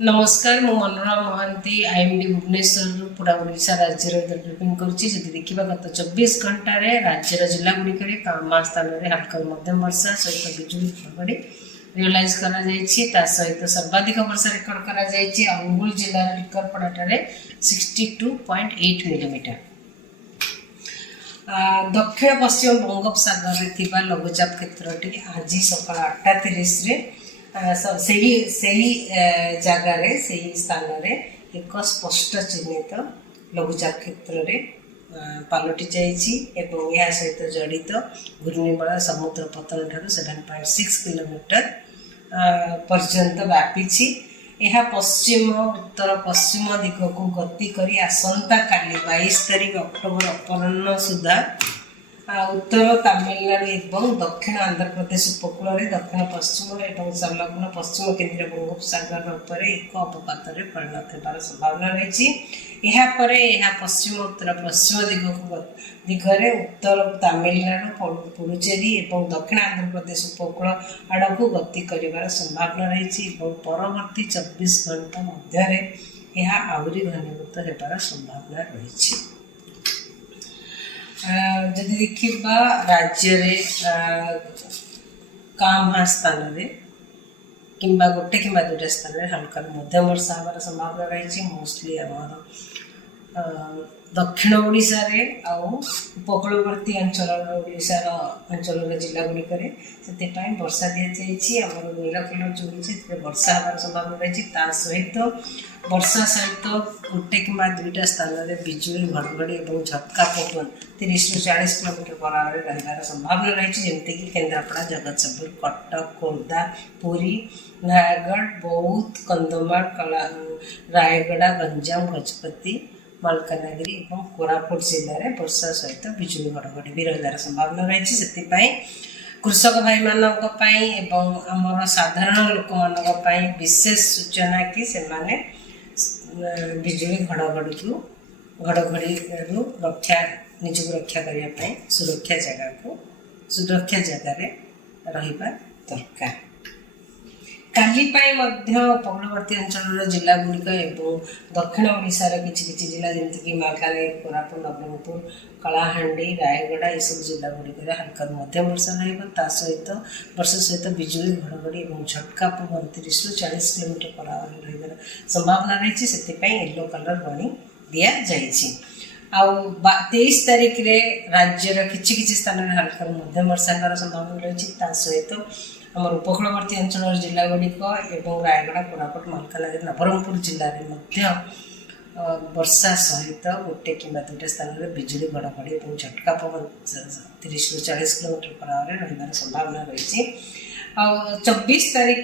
नमस्कार मु मनोरमा महांती आईएमडी भुवनेश्वर पूरा ओडिशा राज्य रिपोर्टिंग करुच्ची देखा गत 24 घंटा राज्यर जिला गुड़िक कामा स्थान में हल्का मध्यम वर्षा सहित बिजुली घड़घड़ी रियलाइज करा सहित सर्वाधिक वर्षा रेकर्ड करा अनुगुल जिला टिकरपड़ा 62.8 मिलीमीटर। दक्षिण पश्चिम बंगोपसागर में लघुचाप क्षेत्र आज सकाल 8:30 जगार से स्थान में एक स्पष्ट चिन्हित लघुचाप क्षेत्र में पलटि जाइए सहित जड़ित घूर्णिबलय समुद्र पतन ठार 7.6 किलोमीटर पर्यंत व्यापी। यह पश्चिम उत्तर पश्चिम दिग को गति करी आसंता काली 22 तारिख अक्टोबर अपराह्न सुधा उत्तर तमिलनाडु एवं दक्षिण आंध्र प्रदेश उपकूल दक्षिण पश्चिम और संलग्न पश्चिम केंद्रीय बंगोपसागर उपर एक अवपात परिणत होबार संभावना रही। यह पश्चिम उत्तर पश्चिम दिगरे उत्तर तमिलनाडु पुडुचेरी और दक्षिण आंध्र प्रदेश उपकूल आड़ को गति कर संभावना रही। परवर्ती 24 घंटा मध्य आहरी घनीभूत होबार संभावना रही। जदि देखा राज्य कामा स्थान कि गोटे कि दुटा स्थान में हल्का मध्यम वर्षा हमार संभावना रही। मोस्टली आम दक्षिण ओडिशा रे उपकूलवर्ती अंचल अंचल जिला गुड़िक से वर्षा दी जाइए। आम नील कलर जो होती वर्षा हमार संभावना रही। सहित वर्षा सहित गोटे कि दुईटा स्थान में बिजुली घड़घड़ी और झटका पवन 30 ରୁ 40 किलोमीटर पर रही संभावना रही। जमीक केन्द्रापड़ा जगतसिंहपुर कटक खोर्धा पुरी नयागढ़ बौद्ध कंधमाल रायगड़ा गंजाम गजपति मालकानगिरी और कोरापुट जिले में वर्षा सहित बिजुली घड़घड़ी भी रही संभावना रही। से कृषक भाई मानी आमर साधारण लोक मान विशेष सूचना कि से बिजुली घड़घड़ी को घड़घड़ी रक्षा निजक रक्षा करने सुरक्षा जगह रहा दरकार। काली उपकूलवर्ती अंचल जिला गुड़िक और दक्षिण ओडिशार किसी जिला जमीक मालकानगिरी कोरापुट नवरंगपुर कलाहांडी रायगड़ा ये सब जिला गुड़िक हल्का मध्यम वर्षा रहित वर्षा सहित बिजुली घड़घड़ी और झटका पवन 30 ରୁ 40 किलोमीटर पर आवर रही संभावना रही। से येलो कलर वार्निंग दि जाइए। 23 तारिख राज्यर किसी स्थान में हल्का मध्यम वर्षा होकर संभावना रही। सहित आम उपकूलवर्ती अंचल जिला गुड़िक और रायगड़ा कोरापुट मालकानगिरी नवरंगपुर जिले में वर्षा सहित गोटे कि दुईटा स्थान में बिजुली घड़घड़ी और झटका पवन 30 ରୁ 40 किलोमीटर पर आवर रही संभावना रही। 24 तारिख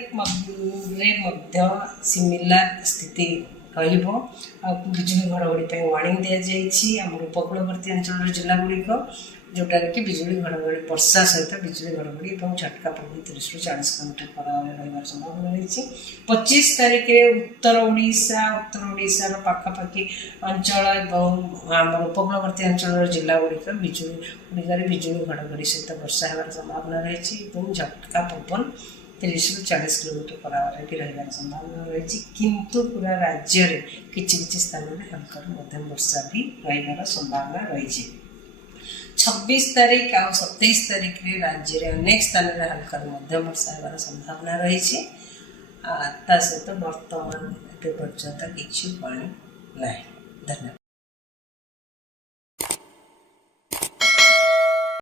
सिमिलार स्थिति बिजुली घड़घड़ी वार्निंग दि जाइए। आम उपकूलवर्ती अंचल जिला गुड़िक जोटा कि बिजुली घड़घड़ी वर्षा सहित बिजुली घड़घड़ी और झटका पवन 30 ରୁ 40 किलोमीटर पर आवर रही संभावना रही। 25 तारिख उत्तर ओडिशार पाखापाखि अंचल और आम उपकूलवर्ती अंचल जिला गुड़िक बिजुली घड़घड़ी सहित वर्षा होगार संभावना रही और झटका पवन 30 ରୁ 40 किलोमीटर पर आवर भी रही संभावना रही। किंतु पूरा राज्य में किसी स्थान में हल्का मध्यम वर्षा भी रही संभावना रही। 26 तारिख और 27 तारिख राज्य में अनेक स्थान में हल्का मध्यम वर्षा होगार संभावना रही। सहित बर्तमान पर्यंत किसी पानी ना।